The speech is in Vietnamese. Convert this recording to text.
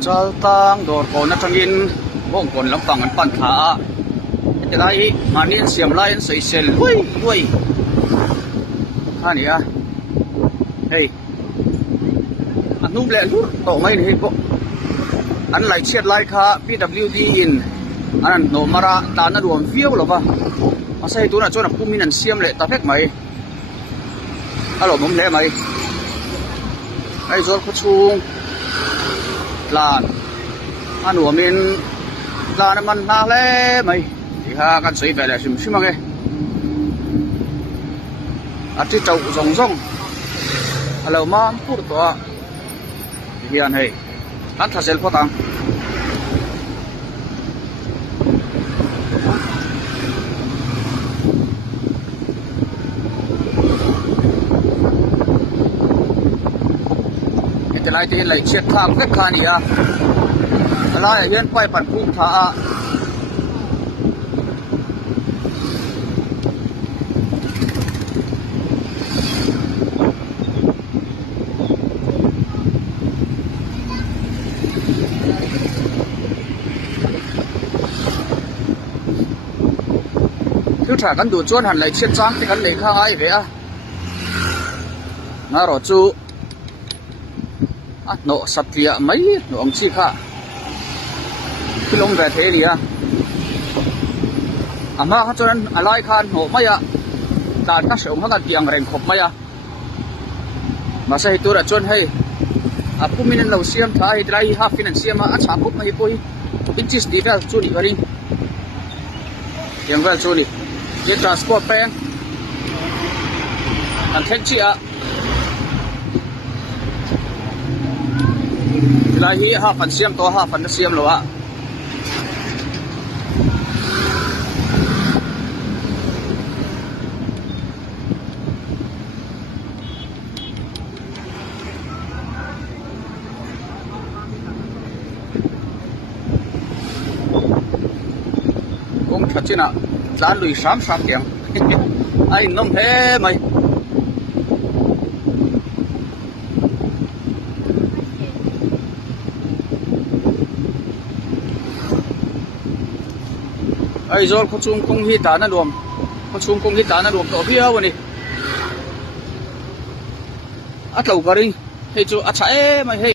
Chaltlang dor ko na tangin Bawngkawn lampang an pan tha te lai manin siam lai an sei sel oi khania hey anum le lu to mai ni bo an lai chiat lai kha PWD in an no mara ta na ruam viau lova asai tu na chona pumin an siam le ta phek mai alo mum le mai ai zor khu chung lan anuamin lan man na le mai thì ha kan sei ve le sim sim ang e ati chau zong zong alo man pur to hian hei kan thasel potang lại thì lại chiết thang rất khá nhỉ lại hiện quay phần phụ thả thiếu trả cán đủ chuôn hẳn lại chiết trắng thì cán lấy khá ai vậy à nó rồi chú nọ sập tiệt mấy nọ ông chi khá khi lông về thế đi à mà cho nên lại khan nọ mấy đàn các sẹo nó tiang rèn khop mấy mà sao tôi đã chôn hay cũng mình lâu xiêm thay lại half in xiêm mà chả khop mấy bôi inches đi ra chôn đi vào đi tiang vào chôn đi cái transport pen anh thấy chi lại hi ha phần xiêm to ha phần xiêm lo cũng thật chứ nào lan lùi sám tiếng anh nông thế mày ai rồi có chung công hi ta na luồng có chung công hi ta na luồng tổ phía vậy at lâu cái đi hay chú at chạy mày hay